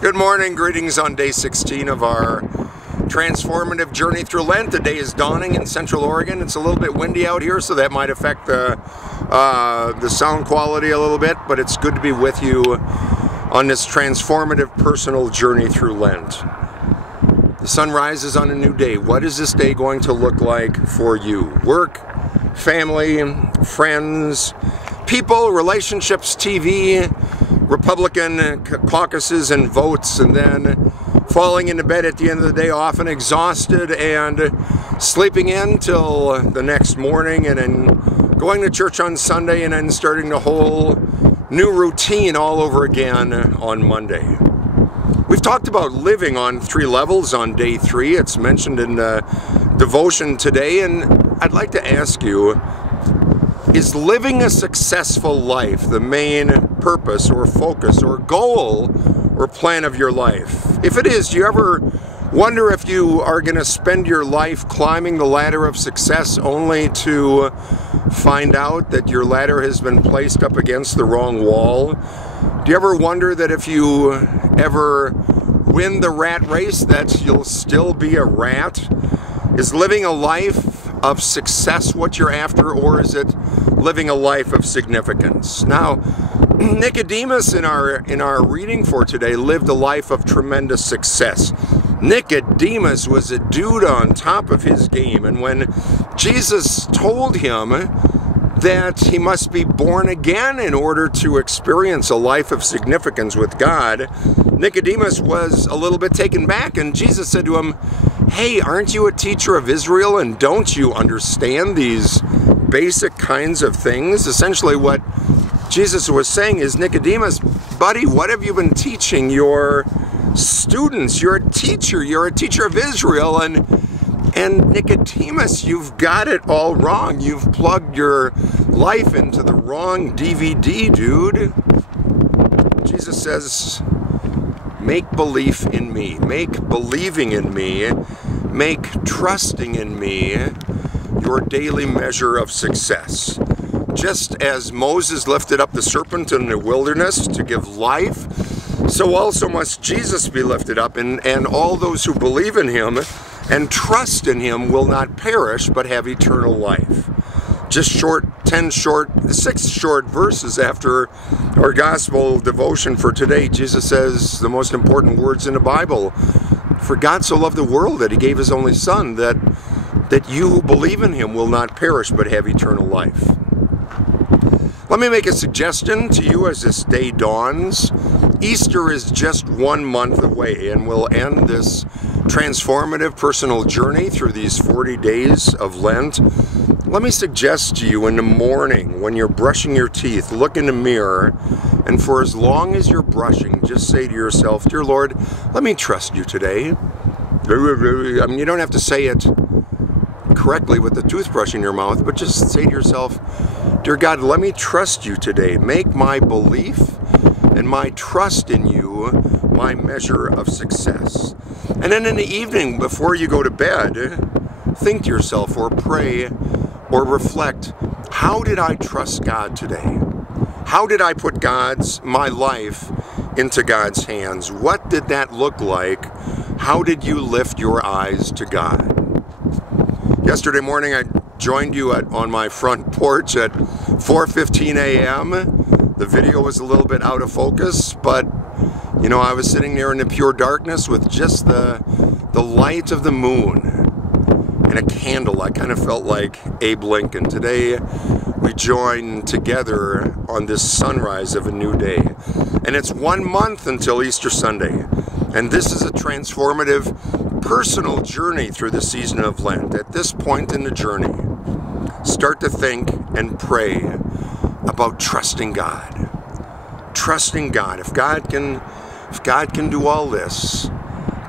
Good morning, greetings on day 16 of our transformative journey through Lent. The day is dawning in Central Oregon. It's a little bit windy out here, so that might affect the sound quality a little bit, but it's good to be with you on this transformative personal journey through Lent. The sun rises on a new day. What is this day going to look like for you? Work, family, friends, people, relationships, TV, Republican caucuses and votes, and then falling into bed at the end of the day, often exhausted, and sleeping in till the next morning, and then going to church on Sunday, and then starting the whole new routine all over again on Monday. We've talked about living on 3 levels on day 3. It's mentioned in the devotion today, and I'd like to ask you, is living a successful life the main purpose or focus or goal or plan of your life? If it is, do you ever wonder if you are going to spend your life climbing the ladder of success only to find out that your ladder has been placed up against the wrong wall? Do you ever wonder that if you ever win the rat race that you'll still be a rat? Is living a life of success what you're after, or is it living a life of significance? Now, Nicodemus in our reading for today lived a life of tremendous success. Nicodemus was a dude on top of his game, and when Jesus told him that he must be born again in order to experience a life of significance with God, Nicodemus was a little bit taken back, and Jesus said to him, "Hey, aren't you a teacher of Israel, and don't you understand these basic kinds of things?" Essentially what Jesus was saying is, Nicodemus, buddy, what have you been teaching your students? You're a teacher of Israel, and Nicodemus, you've got it all wrong. You've plugged your life into the wrong DVD, dude. Jesus says, make belief in me, make believing in me, make trusting in me your daily measure of success. Just as Moses lifted up the serpent in the wilderness to give life, so also must Jesus be lifted up, and all those who believe in him and trust in him will not perish but have eternal life. Just 6 short verses after our gospel devotion for today, Jesus says the most important words in the Bible. For God so loved the world that he gave his only Son, that you who believe in him will not perish but have eternal life. Let me make a suggestion to you as this day dawns. Easter is just 1 month away, and we'll end this transformative personal journey through these 40 days of Lent. Let me suggest to you in the morning when you're brushing your teeth, look in the mirror, and for as long as you're brushing, just say to yourself, "Dear Lord, let me trust you today." I mean, you don't have to say it correctly with the toothbrush in your mouth, but just say to yourself, "Dear God, let me trust you today. Make my belief and my trust in you my measure of success." And then in the evening, before you go to bed, think to yourself or pray or reflect, how did I trust God today? How did I put my life into God's hands? What did that look like? How did you lift your eyes to God? Yesterday morning, I joined you on my front porch at 4:15 a.m. The video was a little bit out of focus, but you know, I was sitting there in the pure darkness with just the light of the moon and a candle. I kind of felt like Abe Lincoln. Today, we join together on this sunrise of a new day. And it's 1 month until Easter Sunday. And this is a transformative personal journey through the season of Lent. At this point in the journey, start to think and pray about trusting God. Trusting God. If God can do all this,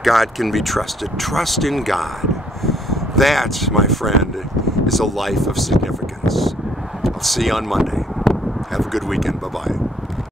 God can be trusted. Trust in God. That, my friend, is a life of significance. I'll see you on Monday. Have a good weekend. Bye-bye.